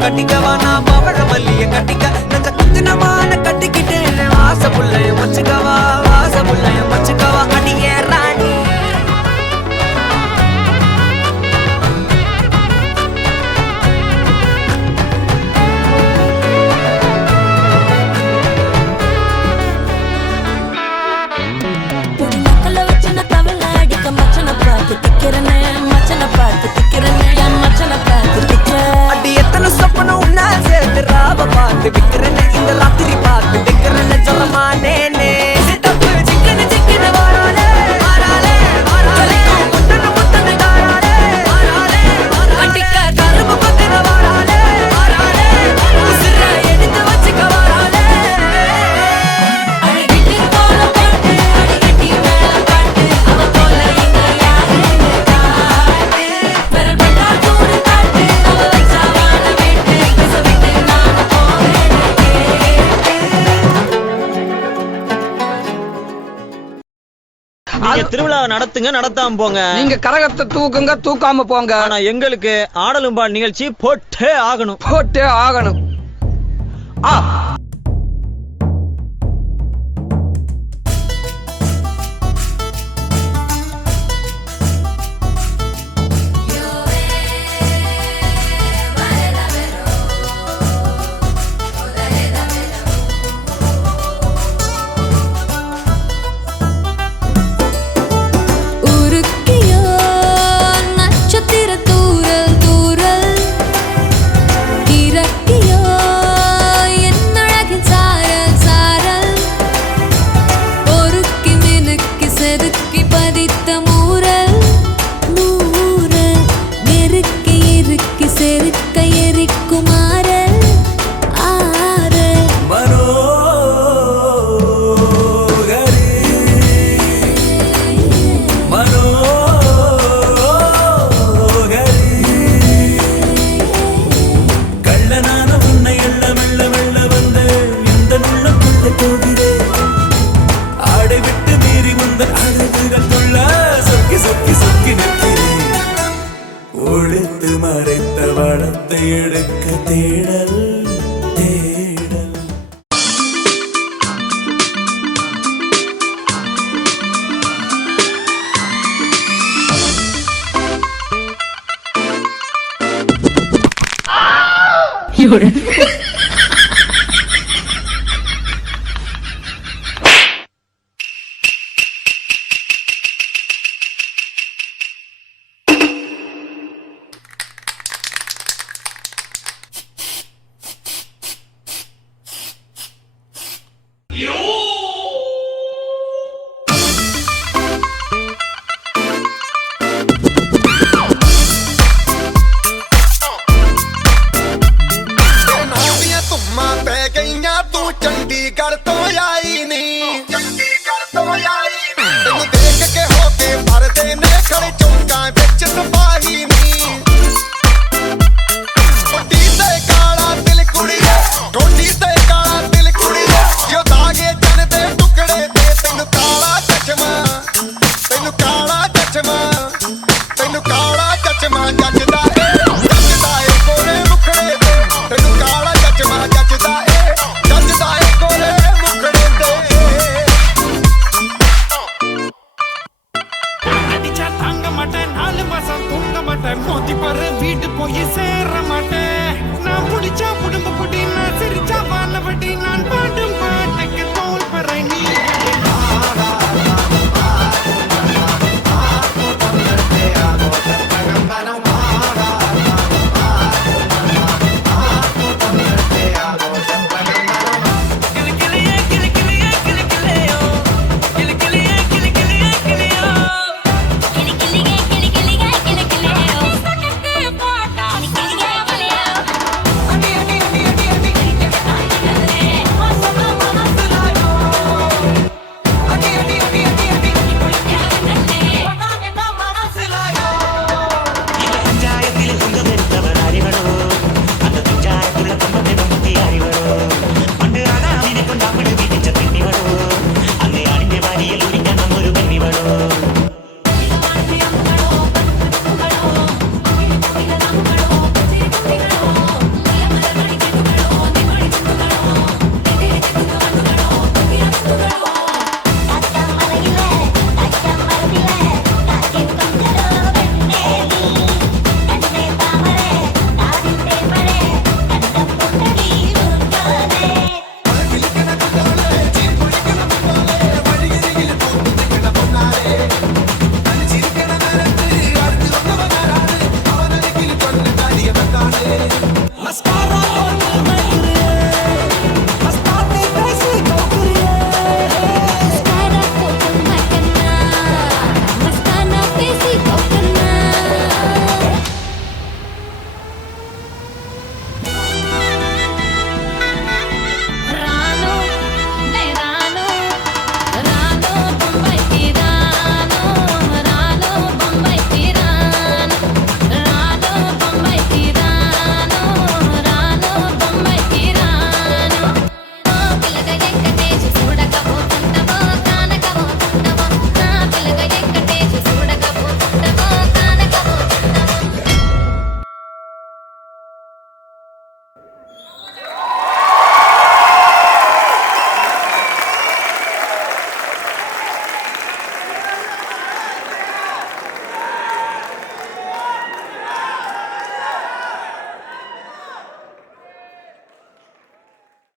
கட்டிக்கவா நான் பவழ மல்லிய கட்டிக்க நஞ்ச குத்தினமான கட்டிக்கிட்டு வாச புள்ளைய வச்சுக்கவா வாச புள்ளைய வச்சுக்கவா அடியே ராணி பார்த்து விக்கிறேன் இந்த ராத்திரி பார்த்து விக்கிறேன் சொல்லமானே சித்தப்பு சிக்கன சிக்கன வாராலே வாராலே வாராலே முத்தன முத்தன காராலே வாராலே கட்டிக்க கரும்பு பத்திர வாராலே வாராலே உசிர எடுத்து வச்சுக்க வாராலே அடிக்கிட்டி போல பாட்டு அடிக்கிட்டி மேல பாட்டு அவ போல இங்க யாரு காட்டு பெரல் பட்டா தூரு காட்டு அவ வச்சாவான வீட்டு பேச விட்டு நான் திருவிழாவை நடத்துங்க, நடத்தாம போங்க. நீங்க கரகத்தை தூக்குங்க, தூக்காம போங்க. ஆனா எங்களுக்கு ஆடலும்பால் நிகழ்ச்சி போட்டே ஆகணும், போட்டே ஆகணும். ஒழித்து மறைத்த வளத்தை எடுக்க தேடல் தேடல்.